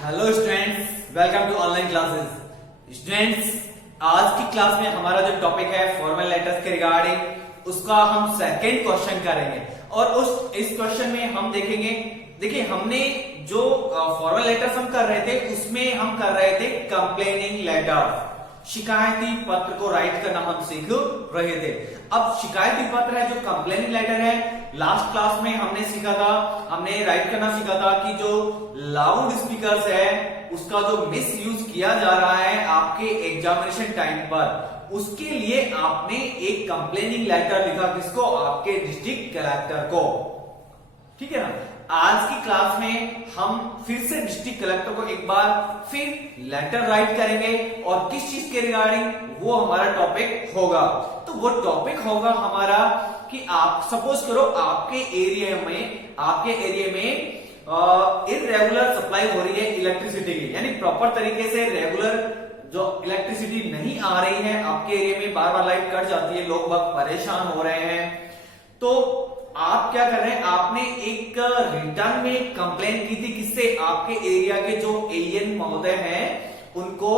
Hello students, welcome to online classes. Students, आज की class में हमारा जो टॉपिक है फॉर्मल लेटर्स के रिगार्डिंग, उसका हम सेकंड क्वेश्चन करेंगे। और इस क्वेश्चन में हम देखेंगे, देखिए हमने जो फॉर्मल लेटर्स हम कर रहे थे उसमें हम कर रहे थे कंप्लेनिंग लेटर, शिकायती पत्र को राइट करना हम सीख रहे थे। अब शिकायती पत्र है जो कंप्लेनिंग लेटर है, लास्ट क्लास में हमने सीखा था, हमने राइट करना सीखा था कि जो लाउड स्पीकर्स है उसका जो मिस यूज किया जा रहा है आपके एग्जामिनेशन टाइम पर, उसके लिए आपने एक कंप्लेनिंग लेटर लिखा, किसको? आपके डिस्ट्रिक्ट कलेक्टर को। ठीक है ना। आज की क्लास में हम फिर से डिस्ट्रिक्ट कलेक्टर को एक बार फिर लेटर राइट करेंगे और किस चीज के रिगार्डिंग, वो हमारा टॉपिक होगा। तो वो टॉपिक होगा हमारा कि आप सपोज करो आपके एरिया में इररेगुलर सप्लाई हो रही है इलेक्ट्रिसिटी की, यानी प्रॉपर तरीके से रेगुलर जो इलेक्ट्रिसिटी नहीं आ रही है आपके एरिया में, बार बार लाइट कट जाती है, लोग बहुत परेशान हो रहे हैं। तो आप क्या कर रहे हैं, आपने एक रिटर्न में कंप्लेन की थी, किससे? आपके एरिया के जो एएन महोदय हैं उनको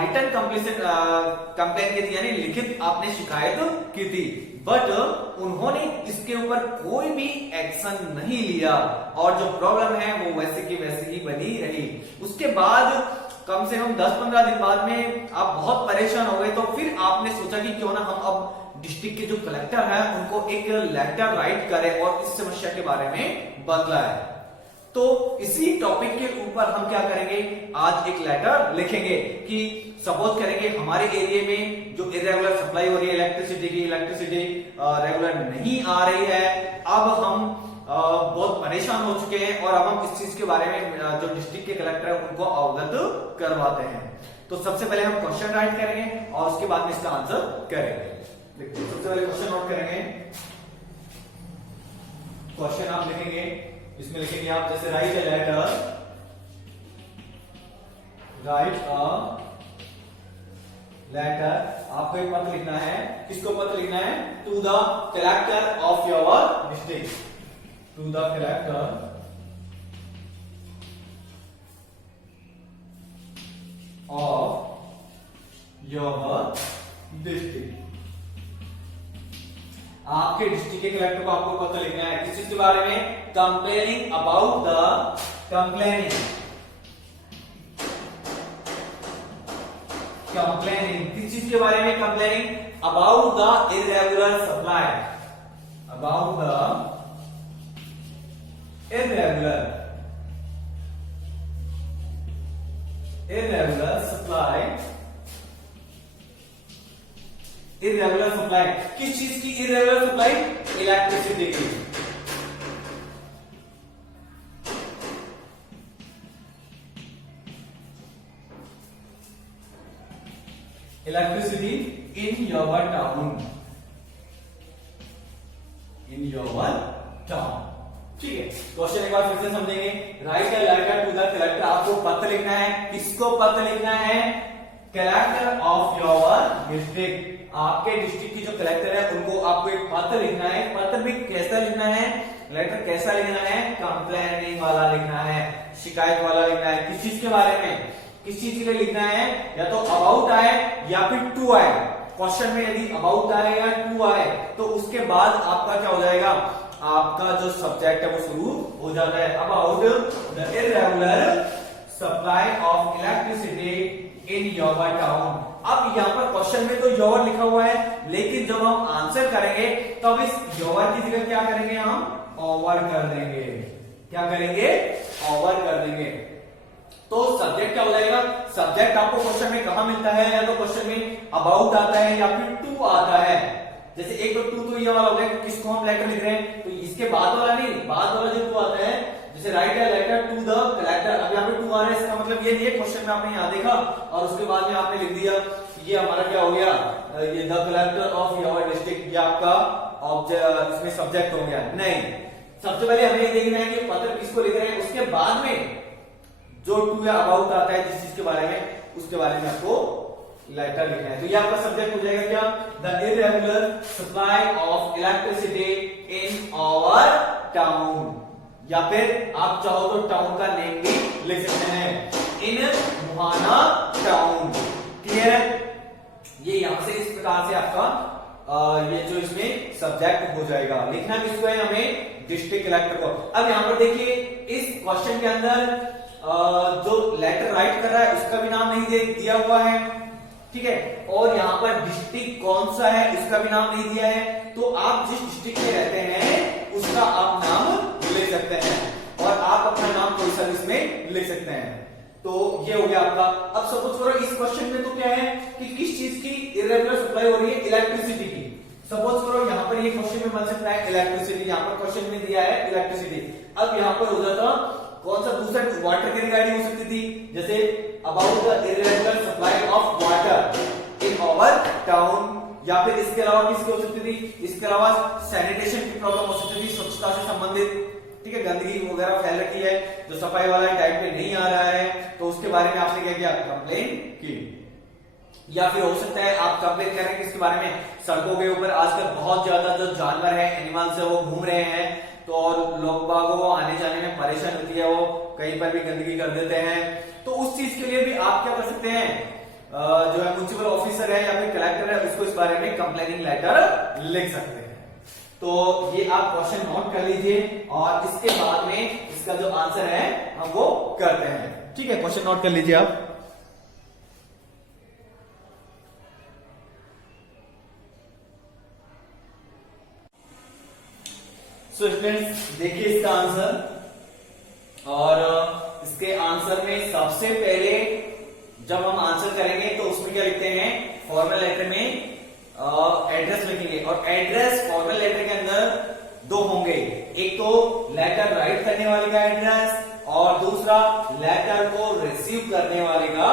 रिटर्न कंप्लेन की थी, यानी लिखित आपने शिकायत की थी। बट उन्होंने इसके ऊपर कोई भी एक्शन नहीं लिया और जो प्रॉब्लम है वो वैसे की वैसे ही बनी रही। उसके बाद कम से कम 10-15 दिन बाद में आप बहुत परेशान हो गए, तो फिर आपने सोचा कि क्यों ना हम अब डिस्ट्रिक्ट के जो कलेक्टर है उनको एक लेटर राइट करें और इस समस्या के बारे में बतलाएं। तो इसी टॉपिक के ऊपर हम क्या करेंगे, आज एक लेटर लिखेंगे कि सपोज करेंगे हमारे एरिया में जो इरेगुलर सप्लाई हो रही है इलेक्ट्रिसिटी रेगुलर नहीं आ रही है। अब हम बहुत परेशान हो चुके हैं और अब हम इस चीज के बारे में जो डिस्ट्रिक्ट के कलेक्टर है उनको अवगत करवाते हैं। तो सबसे पहले हम क्वेश्चन राइट करेंगे और उसके बाद में इसका आंसर करेंगे। देखिए सबसे पहले क्वेश्चन नोट करेंगे। क्वेश्चन आप लिखेंगे, इसमें लिखेंगे आप जैसे राइट अ लेटर, आपको एक पत्र लिखना है, किसको पत्र लिखना है? To the collector of your district, to the collector of your district. आपके डिस्ट्रिक्ट के कलेक्टर को आपको पत्र लिखना है, किस चीज के बारे में? कंप्लेनिंग अबाउट द कंप्लेनिंग किस चीज के बारे में? Complaining about the irregular supply, about the irregular supply, irregular supply, किस चीज की इरेगुलर सप्लाई? इलेक्ट्रिसिटी की। इलेक्ट्रिसिटी इन योर टाउन, ठीक है। क्वेश्चन एक बार फिर से समझेंगे। Write a letter to the collector, आपको पत्र लिखना है, किसको पत्र लिखना है? कलेक्टर ऑफ योर डिस्ट्रिक्ट, आपके डिस्ट्रिक्ट की जो कलेक्टर है उनको आपको एक पत्र लिखना है। पत्र भी कैसा लिखना है? लेटर कैसा लिखना है? कंप्लेनिंग वाला लिखना है, शिकायत वाला लिखना है। किस चीज के बारे में, किस चीज के लिए लिखना है? या तो अबाउट आए या फिर टू आए। क्वेश्चन में यदि अबाउट आए या टू आए तो उसके बाद आपका क्या हो जाएगा, आपका जो सब्जेक्ट है वो शुरू हो जाता है। About the irregular supply of electricity in your town. अब यहाँ पर क्वेश्चन में तो योर लिखा हुआ है, लेकिन जब हम आंसर करेंगे तब इस योर की जगह क्या करेंगे, हम ओवर कर देंगे। क्या करेंगे? ओवर कर देंगे। तो सब्जेक्ट क्या हो जाएगा? सब्जेक्ट आपको क्वेश्चन में कहां मिलता है? या तो क्वेश्चन में अबाउट आता है या फिर टू आता है। जैसे एक तो टू तो ये वाला हो गया, किसको हम लेटर लिख रहे हैं, तो इसके बाद वाला नहीं, बाद वाला जो टू आता है, जैसे write a letter to the collector, अब यहाँ पे टू आ रहा है, इसका मतलब ये नहीं है क्वेश्चन में आपने यहाँ देखा और उसके बाद में आपने लिख दिया ये हमारा क्या हो गया, ये the collector of your district, ये आपका ऑब्जेक्ट, इसमें सब्जेक्ट हो गया। नहीं, सबसे पहले हमें ये देखना है कि पत्र किसको लिख रहे हैं, उसके बाद में जो टू या अबाउट आता है जिस चीज के बारे में, उसके बारे में आपको लेटर लिखना है। तो ये आपका सब्जेक्ट हो जाएगा क्या? The irregular supply of electricity in our town. या फिर आप चाहो तो टाउन का नेम भी लिख सकते हैं, इन मुहाना टाउन। क्लियर है? ये यहां से इस प्रकार से आपका ये जो इसमें सब्जेक्ट हो जाएगा। लिखना किसको है हमें? डिस्ट्रिक्ट कलेक्टर को। अब यहां पर देखिए इस क्वेश्चन के अंदर जो लेटर राइट कर रहा है उसका भी नाम नहीं दिया हुआ है, ठीक है, और यहाँ पर डिस्ट्रिक्ट कौन सा है उसका भी नाम नहीं दिया है। तो आप जिस डिस्ट्रिक्ट में रहते हैं उसका आप नाम लिख सकते हैं और आप अपना नाम कोई सा इसमें लिख सकते हैं। तो ये हो गया आपका। अब सपोज करो इस क्वेश्चन में तो क्या है कि किस चीज की इरेगुलर सप्लाई हो रही है? इलेक्ट्रिसिटी की। सपोज करो यहाँ पर ये क्वेश्चन में बन सकता है इलेक्ट्रिसिटी, यहाँ पर क्वेश्चन में दिया है इलेक्ट्रिसिटी। अब यहाँ पर हो जाता कौन सा दूसरा वाटर की रिगार्डिंग हो सकती थी, जैसे about the irregular supply of water in our town, या फिर इसके अलावा किसकी हो सकती थी? इसके अलावा सैनिटेशन की प्रॉब्लम हो सकती थी, स्वच्छता से संबंधित, ठीक है, गंदगी वगैरह फैल रखी है, जो सफाई वाला टाइम पे नहीं आ रहा है, तो उसके बारे में आपने क्या किया? कंप्लेन की। या फिर हो सकता है आप कंप्लेन कर रहे हैं किसके बारे में? सड़कों के ऊपर आजकल बहुत ज्यादा जो जानवर है, एनिमल्स है, वो घूम रहे हैं, तो और लोग बागों को आने जाने में परेशानी होती है, वो कहीं पर भी गंदगी कर देते हैं। तो उस चीज के लिए भी आप क्या कर सकते हैं? जो है म्युनिसिपल ऑफिसर है या फिर कलेक्टर है, उसको इस बारे में कंप्लेनिंग लेटर लिख सकते हैं। तो ये आप क्वेश्चन नोट कर लीजिए और इसके बाद में इसका जो आंसर है हम वो करते हैं, ठीक है। क्वेश्चन नोट कर लीजिए आप। सो स्टूडेंट्स देखिए इसका आंसर, और इसके आंसर में सबसे पहले जब हम आंसर करेंगे तो उसमें क्या लिखते हैं? फॉर्मल लेटर में एड्रेस लिखेंगे, और एड्रेस फॉर्मल लेटर के अंदर दो होंगे, एक तो लेटर राइट करने वाले का एड्रेस और दूसरा लेटर को रिसीव करने वाले का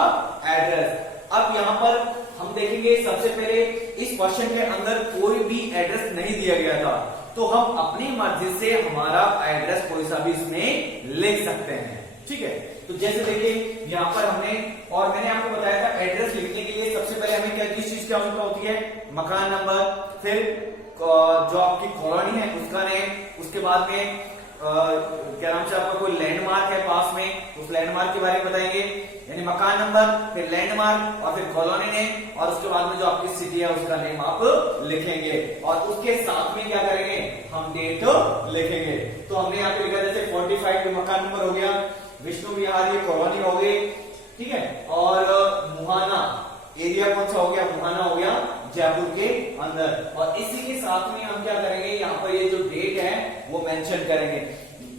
एड्रेस। अब यहां पर हम देखेंगे सबसे पहले इस क्वेश्चन के अंदर कोई भी एड्रेस नहीं दिया गया था, तो हम अपनी मर्जी से हमारा एड्रेस कोई सा भी इसमें लिख सकते हैं, ठीक है। तो जैसे देखिए यहाँ पर हमने, और मैंने आपको बताया था एड्रेस लिखने के लिए सबसे पहले हमें क्या किस चीज की आवश्यकता होती है? मकान नंबर, फिर जो आपकी कॉलोनी है उसका नेम, उसके बाद में क्या नाम से आपका कोई लैंडमार्क है पास में, उस लैंडमार्क के बारे में बताएंगे, यानी मकान नंबर, फिर लैंडमार्क और फिर कॉलोनी नेम, और उसके बाद में जो आपकी सिटी है उसका नेम आप लिखेंगे, और उसके साथ में क्या करेंगे? हम डेट लिखेंगे। तो हमने यहाँ पे लिखा जैसे 45 पे मकान नंबर हो गया, विष्णु विहार ये कॉलोनी हो गई, ठीक है, और मुहाना एरिया कौन सा हो गया? मुहाना हो गया जयपुर के अंदर। और इसी के साथ में हम क्या करेंगे? यहाँ पर ये जो डेट है वो मेंशन करेंगे।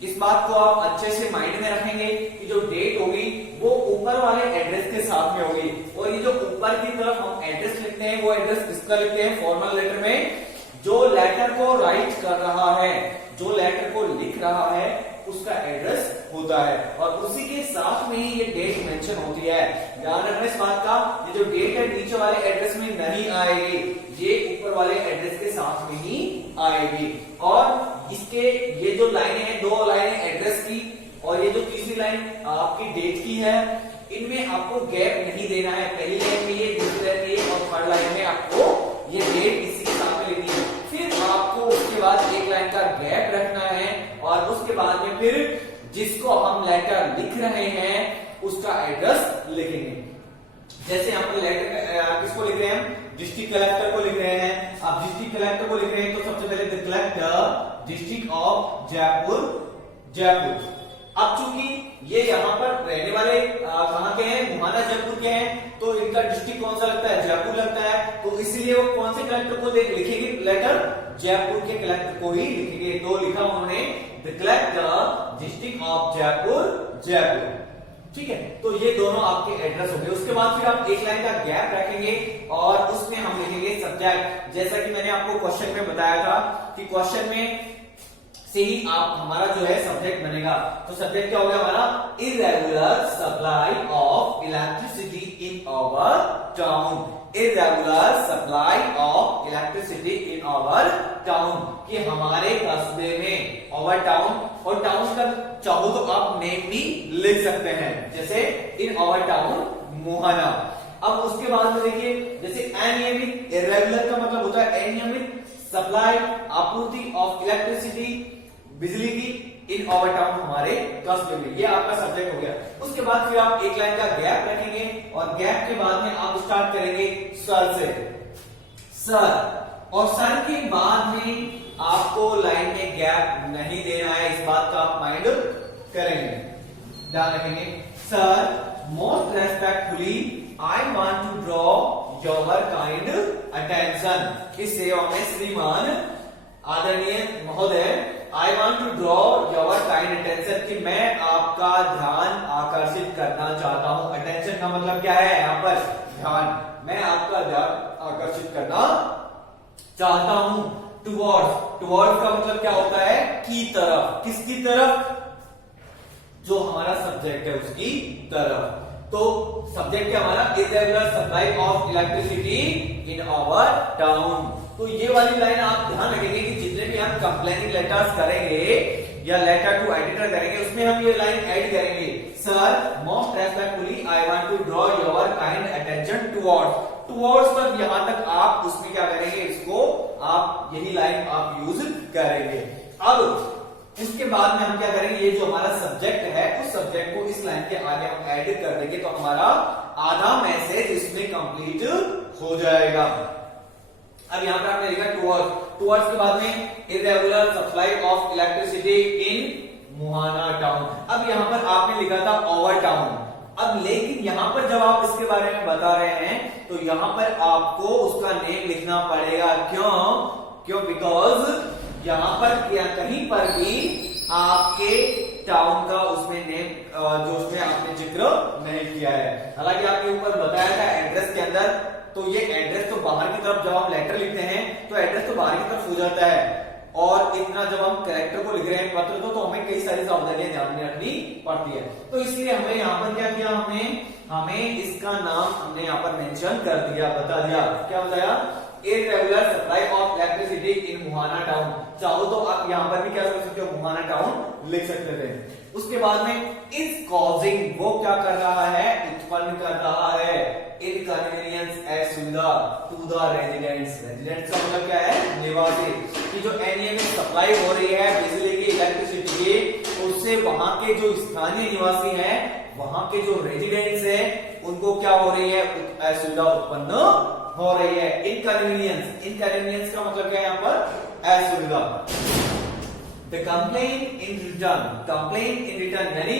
इस बात को आप अच्छे से माइंड में रखेंगे कि जो डेट होगी वो ऊपर वाले एड्रेस के साथ में होगी, और ये जो ऊपर की तरफ हम एड्रेस लिखते हैं वो एड्रेस किसका लिखते हैं? फॉर्मल लेटर में जो लेटर को राइट कर रहा है, जो लेटर को लिख रहा है उसका एड्रेस होता है, और उसी के साथ में ही ये डेट मेंशन होती है। ध्यान रखना इस बात का, ये जो डेट है नीचे वाले एड्रेस में नहीं आएगी, ये ऊपर वाले एड्रेस के साथ में ही आएगी। और इसके ये जो लाइनें हैं, दो लाइनें एड्रेस की और ये जो तीसरी लाइन आपकी डेट की है, इनमें आपको गैप नहीं देना है। पहली लाइन में ये, दूसरी लाइन में ये और थर्ड लाइन में आपको ये डेट इसी के साथ में लिखनी है। फिर आपको उसके बाद एक लाइन का गैप रखना है, और उसके बाद में फिर जिसको हम लेटर लिख रहे हैं उसका एड्रेस लिखेंगे। जैसे यहाँ पर लेटर किसको लिख रहे हैं? हम डिस्ट्रिक्ट कलेक्टर को लिख रहे हैं। अब डिस्ट्रिक्ट कलेक्टर को लिख रहे हैं तो सबसे पहले the collector district of Jaipur, Jaipur. अब चूंकि ये यहाँ पर रहने वाले कहाँ के हैं? मुहाना जयपुर के हैं, तो इनका डिस्ट्रिक्ट कौन सा लगता है? जयपुर लगता है, तो इसलिए वो कौन से कलेक्टर को लिखेंगे लेटर? जयपुर के कलेक्टर को ही लिखेंगे। तो लिखा उन्होंने the collector district of Jaipur, Jaipur, ठीक है। तो ये दोनों आपके एड्रेस हो गए। उसके बाद फिर आप एक लाइन का गैप रखेंगे और उसमें हम लिखेंगे सब्जेक्ट। जैसा कि मैंने आपको क्वेश्चन में बताया था कि क्वेश्चन में से ही आप हमारा जो है सब्जेक्ट बनेगा। तो सब्जेक्ट क्या हो गया हमारा? Irregular supply of electricity in our town. Irregular supply of electricity in our town, कि हमारे कस्बे में, आवर टाउन, और टाउन का चाहो तो आप नेम भी लिख सकते हैं, जैसे इन आवर टाउन मुहाना। अब उसके बाद में देखिए जैसे अनियमित, इरेगुलर का मतलब होता है अनियमित सप्लाई, आपूर्ति ऑफ इलेक्ट्रिसिटी, बिजली की इन आवर टाउन, हमारे कस्बे में। ये आपका सब्जेक्ट हो गया। उसके बाद फिर आप एक लाइन का गैप रखेंगे और गैप के बाद में आप स्टार्ट करेंगे सर से, सर, और सर के बाद में आपको लाइन में गैप नहीं देना है, इस बात का आप माइंड करेंगे, ध्यान रखेंगे। Sir, most respectfully I want to draw your kind attention. इस सेवा में श्रीमान आदरणीय महोदय, I want to draw your kind attention, कि मैं आपका ध्यान आकर्षित करना चाहता हूं। अटेंशन का मतलब क्या है यहाँ पर? ध्यान। मैं आपका ध्यान आकर्षित करना चाहता हूं। टुवर्ड्स, टुवर्ड्स का मतलब क्या होता है? की तरफ। किसकी तरफ? जो हमारा सब्जेक्ट है उसकी तरफ। तो सब्जेक्ट क्या हमारा? Irregular supply of electricity in our town. तो ये वाली लाइन आप ध्यान रखेंगे कि जितने भी हम कंप्लेनिंग लेटर्स करेंगे या लेटर टू एडिटर करेंगे, उसमें हम ये लाइन ऐड करेंगे। Sir, most respectfully I want to draw your kind attention towards. Towards पर यहां तक आप उसमें क्या करेंगे? इसको आप यही लाइन आप यूज करेंगे। अब इसके बाद में हम क्या करेंगे? ये जो हमारा सब्जेक्ट है उस सब्जेक्ट को इस लाइन के आगे हम ऐड कर देंगे, तो हमारा आधा मैसेज इसमें कंप्लीट हो जाएगा। अब यहां पर आपने लिखा टुवर्ड्स, टुवर्ड्स के बाद में इरेगुलर सप्लाई ऑफ इलेक्ट्रिसिटी इन मुहाना टाउन। अब यहां पर आपने लिखा था ओवर टाउन। अब लेकिन यहां पर जब आप इसके बारे में बता रहे हैं तो यहां पर आपको उसका नेम लिखना पड़ेगा। क्यों? बिकॉज यहां पर कहीं पर भी आपके टाउन का उसमें नेम जो उसमें आपने जिक्र नहीं किया है। हालांकि आपके ऊपर बताया था एड्रेस के अंदर, तो ये एड्रेस तो बाहर की तरफ जब हम लेटर लिखते हैं तो एड्रेस तो बाहर की तरफ हो जाता है, और इतना जब हम कैरेक्टर को लिख रहे हैं पत्र तो हमें कई सारी सावधानियां ध्यान में रखनी पड़ती है। तो इसलिए हमें यहाँ पर क्या किया? हमें इसका नाम हमने यहाँ पर मेंशन कर दिया, बता दिया। क्या बताया? इरेगुलर सप्लाई ऑफ इलेक्ट्रिसिटी इन मुहाना टाउन। चाहो तो आप यहाँ पर भी क्या कर सकते हो? मुहाना टाउन लिख सकते थे। उसके बाद में इज कॉजिंग, वो क्या कर रहा है? उत्पन्न कर रहा है इनकन्वीनियंस एज सुविधा टू द रेजिडेंट्स। रेजिडेंट्स का मतलब क्या है? निवासी। कि जो एरिया में सप्लाई हो रही है बिजली की, इलेक्ट्रिसिटी की, उससे वहां के जो स्थानीय निवासी हैं, वहां के जो रेजिडेंट्स हैं, उनको क्या हो रही है? असुविधा उत्पन्न हो रही है। इनकन्वीनियंस, इनकन्वीनियंस का मतलब क्या है यहाँ पर? असुविधा। The complain in return, complain in return यानी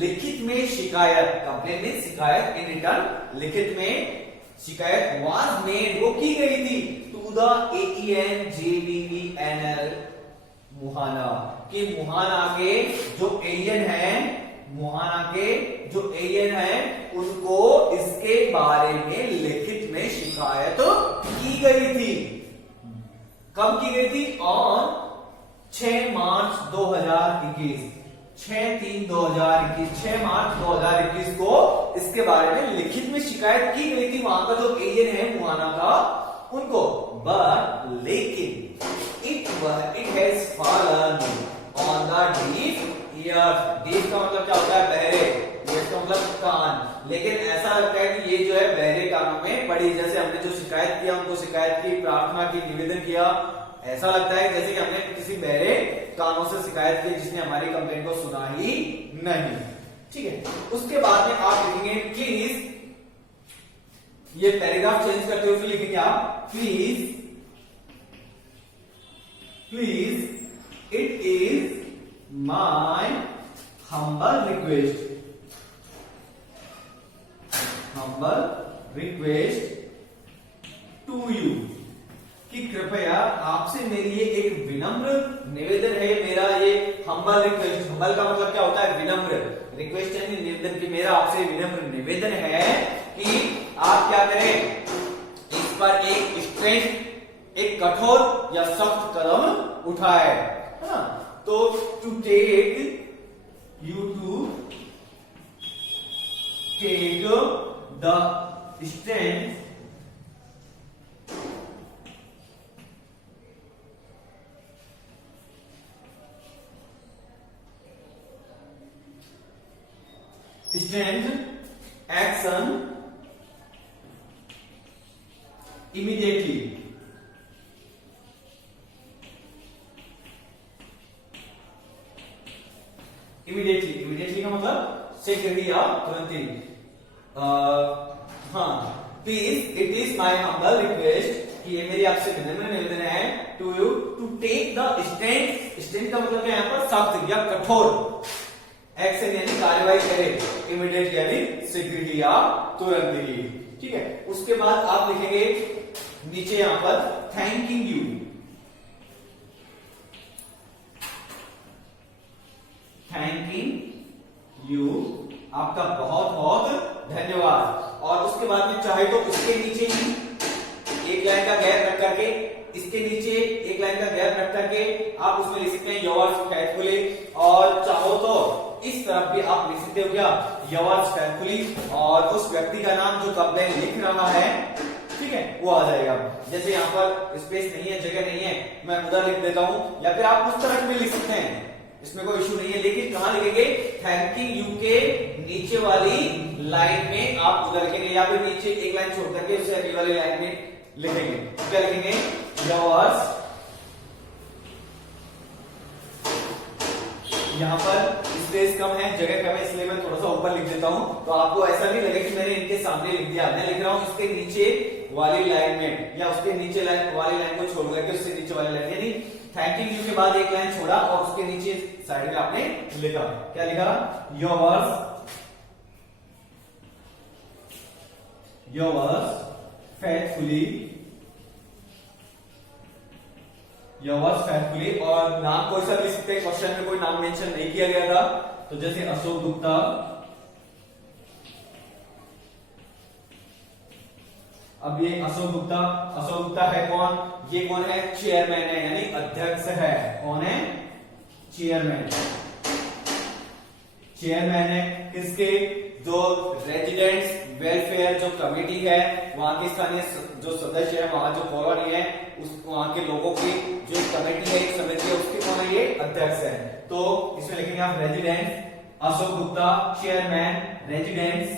लिखित में शिकायत। कंप्लेन में शिकायत, इन रिटर्न लिखित में शिकायत वाज मेड, वो की गई थी टू द AENJVVNL मुहाना, कि मुहाना के जो एलियन है, मुहाना के जो एलियन है, उनको इसके बारे में लिखित में शिकायत की गई थी। कब की गई थी? ऑन 6 मार्च 2021, 6/3/2021, 6 मार्च 2021 को इसके बारे में लिखित में शिकायत की गई थी वहां का जो एलियन है मुहाना का, उनको। बट लेकिन it has fallen on the deaf years. Deaf का मतलब क्या होता है? बहरे। ईयर्स का मतलब कान। लेकिन ऐसा लगता है कि ये जो है बहरे कानों में पड़ी। जैसे हमने जो शिकायत किया, उनको शिकायत की, प्रार्थना की, निवेदन किया, ऐसा लगता है जैसे कि हमने किसी बहरे कानों से शिकायत की जिसने हमारी कंप्लेंट को सुना ही नहीं। ठीक है। उसके बाद में आप लिखेंगे प्लीज, ये पैराग्राफ चेंज करते हुए फिर लिखेंगे आप please it is my humble request to you, कि कृपया आपसे मेरी ये एक विनम्र निवेदन है। मेरा ये हम्बल रिक्वेस्ट, हम्बल का मतलब क्या होता है? विनम्र। रिक्वेस्ट यानी निवेदन, की मेरा आपसे विनम्र निवेदन है कि आप क्या करें? इस पर एक स्ट्रेंथ, एक कठोर या सख्त कदम उठाए, है ना? तो to take the strength action immediately. Immediately का मतलब शीघ्र ही या तुरंत ही। हाँ, please it is my humble request कि ये मेरी आपसे विनम्र निवेदन है to you to take the stand का मतलब क्या है यहाँ पर सख्त या कठोर एक्शन यानी कार्रवाई करे, इमीडिएट यानी शीघ्र ही या तुरंत ही। ठीक है, उसके बाद आप लिखेंगे नीचे यहां पर थैंकिंग यू, थैंकिंग यू आपका बहुत बहुत धन्यवाद। और उसके बाद में चाहे तो उसके नीचे ही एक लाइन का गैप रख करके, इसके नीचे एक लाइन का गैप रख करके आप उसमें लिख सकते हैं योर्स फेथफुली, और चाहो तो इस तरफ भी आप लिख सकते हो क्या, योर्स फेथफुली, और उस व्यक्ति का नाम जो कंप्लेन लिख रहा है, ठीक है, वो आ जाएगा। जैसे यहाँ पर स्पेस नहीं है, जगह नहीं है, मैं उधर लिख देता हूं, या फिर आप उस तरफ भी लिख सकते हैं, इसमें कोई इशू नहीं है। लेकिन कहां लिखेंगे, थैंकिंग यू के नीचे वाली लाइन में आप उधर लिखेंगे, या फिर नीचे एक लाइन छोड़ करके उससे अगली वाली लाइन में लिखेंगे। क्या लिखेंगे, योर्स, यहां पर स्पेस कम है, जगह कम है, इसलिए मैं थोड़ा सा ऊपर लिख देता हूं, तो आपको ऐसा नहीं लगे कि मैंने इनके सामने लिख दिया। मैं लिख रहा हूं उसके नीचे वाली लाइन में, या उसके नीचे वाली लाइन को छोड़ करके उससे नीचे वाली लाइन, यानी थैंकिंग यू के बाद एक लाइन छोड़ा और उसके नीचे साइड में आपने लिखा, क्या लिखा, योर्स फेथफुली, और नाम कोई सा भी लिख सकते हैं, क्वेश्चन में कोई नाम मेंशन नहीं किया गया था, तो जैसे अशोक गुप्ता, अब ये अशोक गुप्ता है कौन, ये कौन है, चेयरमैन है, यानी अध्यक्ष है। कौन है, चेयरमैन है किसके, जो रेजिडेंट्स वेलफेयर जो कमेटी है, वहां के स्थानीय जो सदस्य है, वहां जो कॉलोनी है, उस वहां के लोगों की जो एक कमेटी है, एक समिति है, उसके कौन है, ये अध्यक्ष है। तो इसमें लिखेंगे आप residents, Ashok Gupta chairman, residents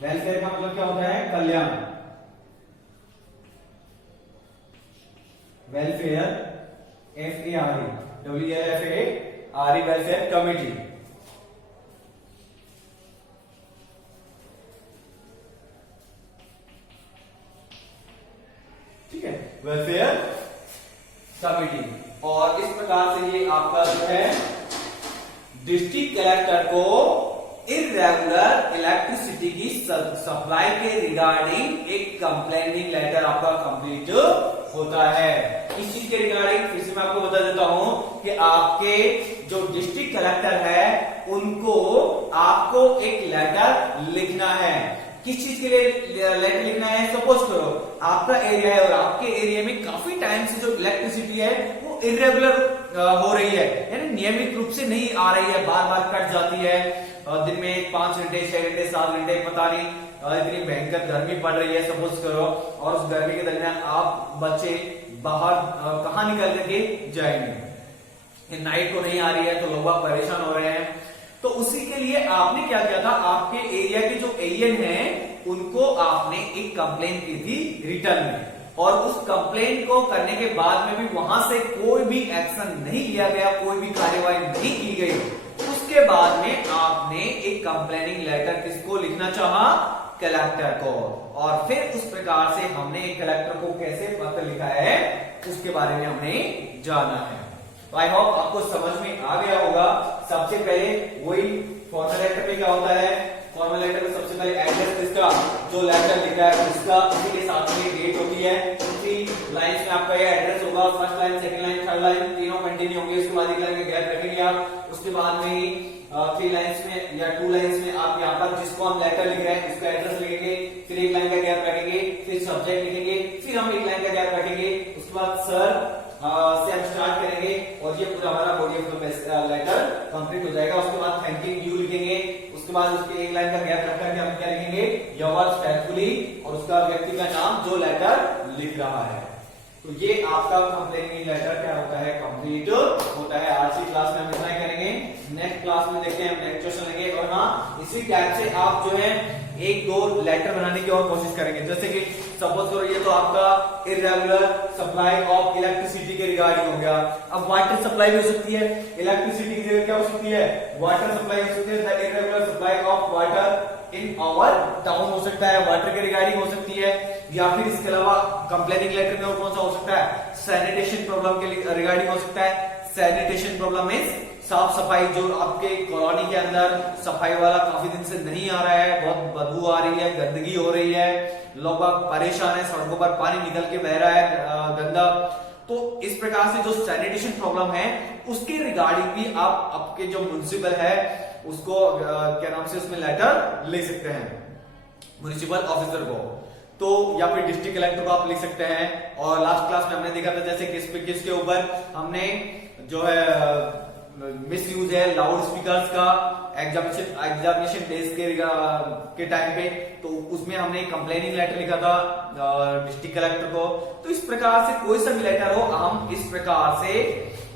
welfare का मतलब क्या होता है, कल्याण, वेलफेयर FERE वेलफेयर कमेटी। ठीक है, वेलफेयर कमेटी। और इस प्रकार से ये आपका जो है डिस्ट्रिक्ट कलेक्टर को इरेगुलर इलेक्ट्रिसिटी की सप्लाई के रिगार्डिंग एक कंप्लेनिंग लेटर आपका कंप्लीट होता है। इस चीज के रिगार्डिंग फिर से मैं आपको बता देता हूं कि आपके जो डिस्ट्रिक्ट कलेक्टर है उनको आपको एक लेटर लिखना है। किस चीज के लिए लेटर लिखना है, सपोज करो आपका एरिया है और आपके एरिया में काफी टाइम से जो इलेक्ट्रिसिटी है वो इरेगुलर हो रही है, यानी नियमित रूप से नहीं आ रही है, बार बार कट जाती है, दिन में 5 घंटे 6 घंटे 7 घंटे पता नहीं, इतनी भयंकर गर्मी पड़ रही है सपोज करो, और उस गर्मी के दरमियान आप बच्चे बाहर कहाँ निकल करके जाएंगे, नाइट को नहीं आ रही है तो लोग परेशान हो रहे हैं। तो उसी के लिए आपने क्या किया था, आपके एरिया के जो एएन हैं उनको आपने एक कंप्लेन की थी रिटर्न में, और उस कंप्लेन को करने के बाद में भी वहां से कोई भी एक्शन नहीं लिया गया, कोई भी कार्यवाही नहीं की गई। उसके बाद में आपने एक कंप्लेनिंग लेटर किसको लिखना चाहा, कलेक्टर को, और फिर उस प्रकार से हमने कलेक्टर को कैसे पत्र लिखा है उसके बारे में हमने जाना है। तो आई होप आपको समझ में आ गया होगा। सबसे पहले वही फॉर्मल लेटर में क्या होता है, फॉर्मल लेटर में सबसे पहले एड्रेस किसका, जो लेटर लिखा है उसका, उसी के साथ में डेट होती है, उसी लाइंस में आपका ये एड्रेस होगा, first line second line third line तीनों कंटिन्यू होंगे, उसके बाद एक लाइन का गैप रखेंगे आप, उसके बाद में ही 3 लाइंस में या 2 लाइंस में आप यहाँ पर जिसको हम लेटर लिख रहे हैं उसका एड्रेस लिखेंगे, फिर एक लाइन का गैप रखेंगे, फिर सब्जेक्ट लिखेंगे, फिर हम एक लाइन का गैप रखेंगे, उसके बाद सर से हम स्टार्ट करेंगे और ये पूरा हमारा body of the letter complete हो जाएगा। उसके बाद थैंकिंग यू लिखेंगे, उसके बाद उसके एक लाइन का गैप रख करके हम क्या लिखेंगे, योर्स फेथफुली, और उसका व्यक्ति का नाम जो लेटर लिख रहा है। तो ये आपका कंप्लेनिंग लेटर क्या होता है, कंप्लीट होता है। आज की क्लास में हम इतना ही करेंगे, नेक्स्ट क्लास में देखते हैं हम नेक्स्ट क्वेश्चन लेंगे। और हाँ, इसी टाइप से आप जो है 1-2 लेटर बनाने की और कोशिश करेंगे, जैसे कि सपोज करो ये तो आपका इरेगुलर सप्लाई ऑफ इलेक्ट्रिसिटी के रिगार्डिंग हो गया। अब वाटर सप्लाई भी हो सकती है, इलेक्ट्रिसिटी की जगह क्या हो सकती है, वाटर सप्लाई हो सकती है। The irregular supply of water in our town हो सकता है, वाटर के रिगार्डिंग हो सकती है। या फिर इसके अलावा कंप्लेनिंग लेटर में और कौन सा हो सकता है, सैनिटेशन प्रॉब्लम के रिगार्डिंग हो सकता है। सैनिटेशन प्रॉब्लम मींस साफ सफाई, जो आपके कॉलोनी के अंदर सफाई वाला काफी दिन से नहीं आ रहा है, बहुत बदबू आ रही है, गंदगी हो रही है, लोग परेशान है, सड़कों पर पानी निकल के बह रहा है गंदा। तो इस प्रकार से जो सैनिटेशन प्रॉब्लम है उसके रिगार्डिंग भी आप आपके जो म्युनिसिपल है उसको क्या नाम से उसमें लेटर लिख सकते हैं, म्युनिसिपल ऑफिसर को, तो या फिर डिस्ट्रिक्ट कलेक्टर को आप लिख सकते हैं। और लास्ट क्लास में हमने देखा था जैसे किसके ऊपर हमने जो है मिस यूज है लाउड स्पीकर्स का एग्जामिनेशन डेज के टाइम पे, तो उसमें हमने कंप्लेनिंग लेटर लिखा था डिस्ट्रिक्ट कलेक्टर को। तो इस प्रकार से कोई सा भी लेटर हो हम इस प्रकार से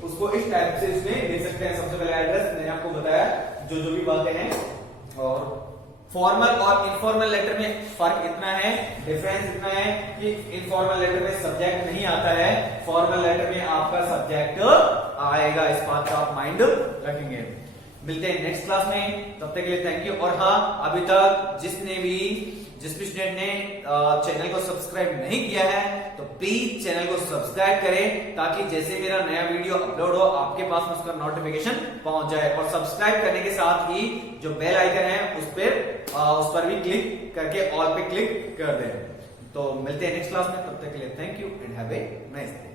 उसको इस टाइप से इसमें लिख सकते हैं। सबसे पहले एड्रेस मैंने आपको बताया जो भी बातें हैं। और फॉर्मल और इनफॉर्मल लेटर में फर्क इतना है, डिफरेंस इतना है कि इनफॉर्मल लेटर में सब्जेक्ट नहीं आता है, फॉर्मल लेटर में आपका सब्जेक्ट आएगा। इस बात का आप माइंड रखेंगे। मिलते हैं नेक्स्ट क्लास में, तब तक के लिए थैंक यू। और हाँ, अभी तक जिस भी स्टूडेंट ने चैनल को सब्सक्राइब नहीं किया है तो प्लीज चैनल को सब्सक्राइब करें, ताकि जैसे मेरा नया वीडियो अपलोड हो आपके पास में उसका नोटिफिकेशन पहुंच जाए। और सब्सक्राइब करने के साथ ही जो बेल आइकन है उस पर भी क्लिक करके ऑल पे क्लिक कर दें। तो मिलते हैं नेक्स्ट क्लास में, तब तक के लिए thank you and have a nice day.